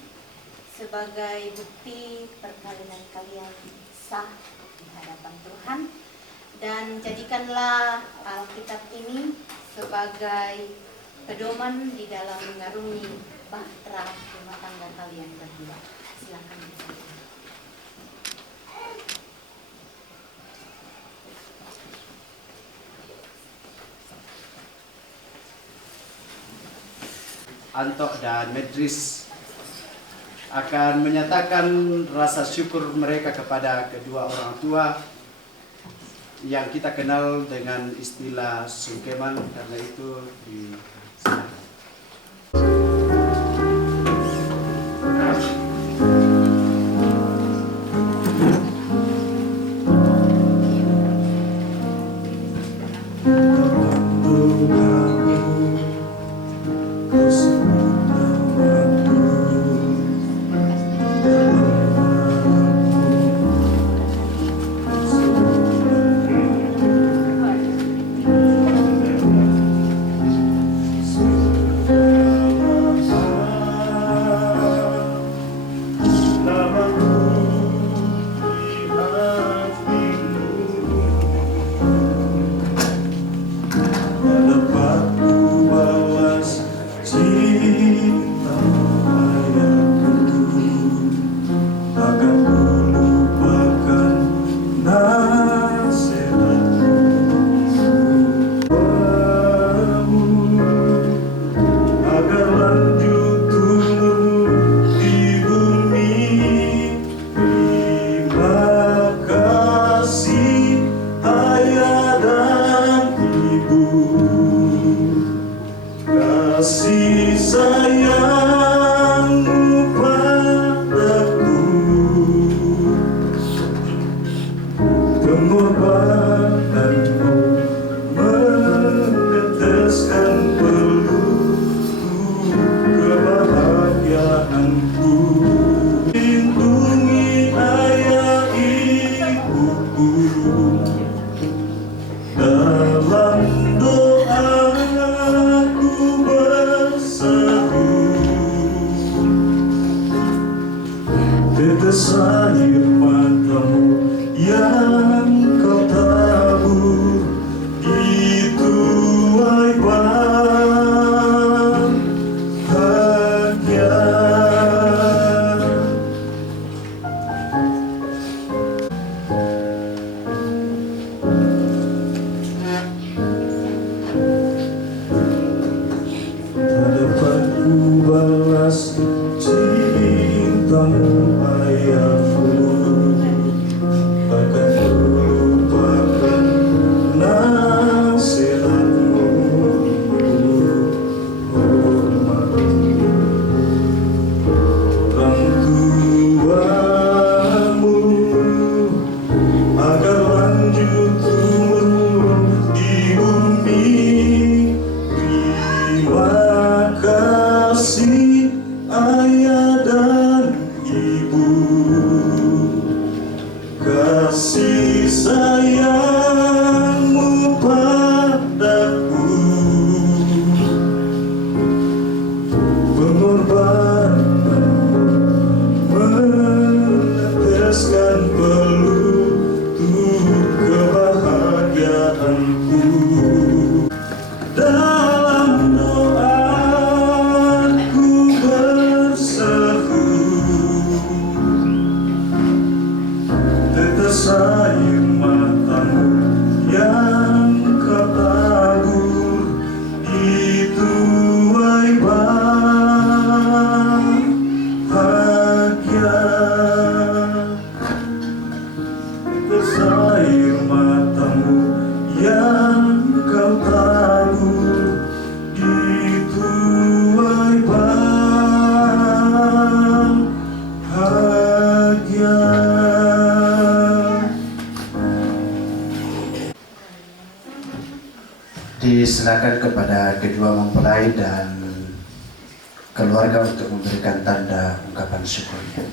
sebagai bukti perkawinan kalian sah di hadapan Tuhan, dan jadikanlah Alkitab ini sebagai pedoman di dalam mengarungi bahtera rumah tangga kalian berdua. Silakan. Anto dan Medris akan menyatakan rasa syukur mereka kepada kedua orang tua yang kita kenal dengan istilah sungkeman. Karena itu disilakan. Kasih sayangmu padaku, pengorbananmu meneteskan pelukku, kebahagiaanku. Lindungi ayah ibuku dalam doaku berseru, tetes air matamu yang kau tabur itu bahagia. Tak dapat ku balas cintamu ayahku, bahkan ku lupakan nasihatmu. Hormati orang tuamu agar lanjut umurmu di bumi. Terima kasih ayah dan ibu, kasih sayangmu padaku, pengorbananmu meneteskan pelukku, kebahagiaanku. Dalam doaku berseru, tetes air matamu yang kau tabur itu bahagia. Tetes air matamu yang kau tabur itu bahagia. Disilakan kepada kedua mempelai dan keluarga untuk memberikan tanda ungkapan syukurnya.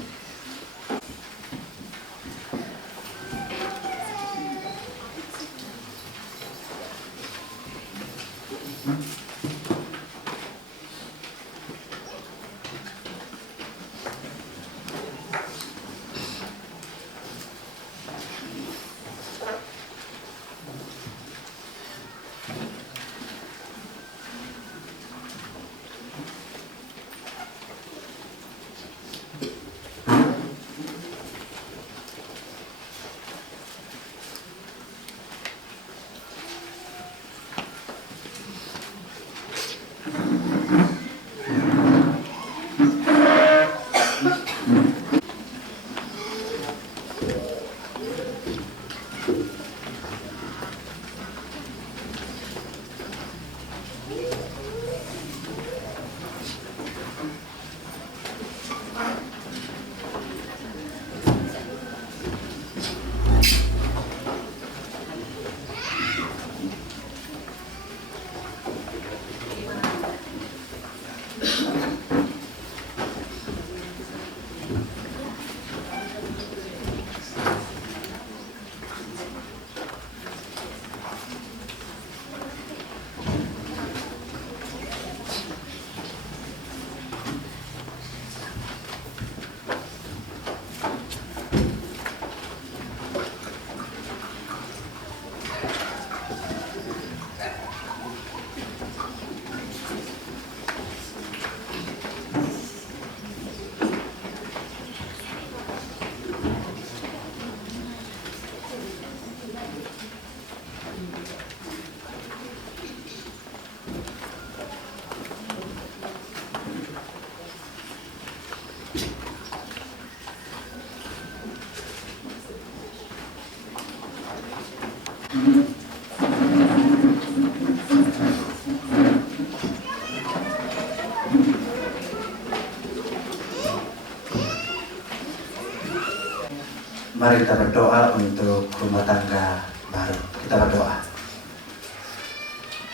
Mari kita berdoa untuk rumah tangga baru. Kita berdoa.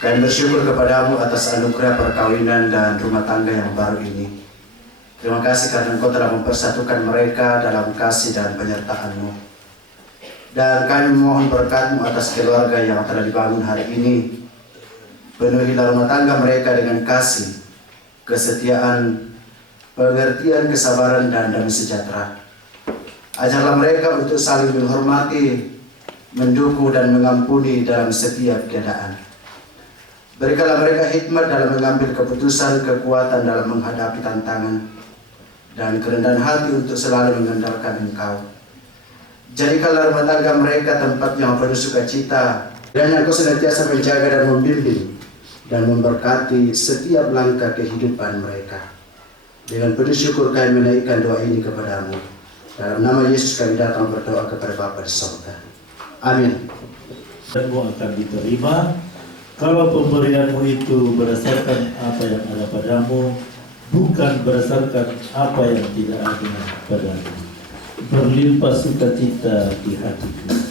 Kami bersyukur kepadamu atas anugerah perkawinan dan rumah tangga yang baru ini. Terima kasih karena Engkau telah mempersatukan mereka dalam kasih dan penyertaan-Mu. Dan kami mohon berkat-Mu atas keluarga yang telah dibangun hari ini. Penuhilah rumah tangga mereka dengan kasih, kesetiaan, pengertian, kesabaran, dan damai sejahtera. Ajarlah mereka untuk saling menghormati, mendukung, dan mengampuni dalam setiap keadaan. Berikanlah mereka hikmat dalam mengambil keputusan, kekuatan dalam menghadapi tantangan, dan kerendahan hati untuk selalu mengandalkan Engkau. Jadikanlah rumah tangga mereka tempat yang penuh sukacita, dan Engkau senantiasa menjaga dan membimbing, dan memberkati setiap langkah kehidupan mereka. Dengan penuh syukur kami menaikkan doa ini kepadamu. Dalam nama Yesus kami datang berdoa kepada Bapa di surga. Amin. Dan-Mu akan diterima kalau pemberian-Mu itu berdasarkan apa yang ada padamu, bukan berdasarkan apa yang tidak ada padamu. Berlimpah sukacita di hatiku.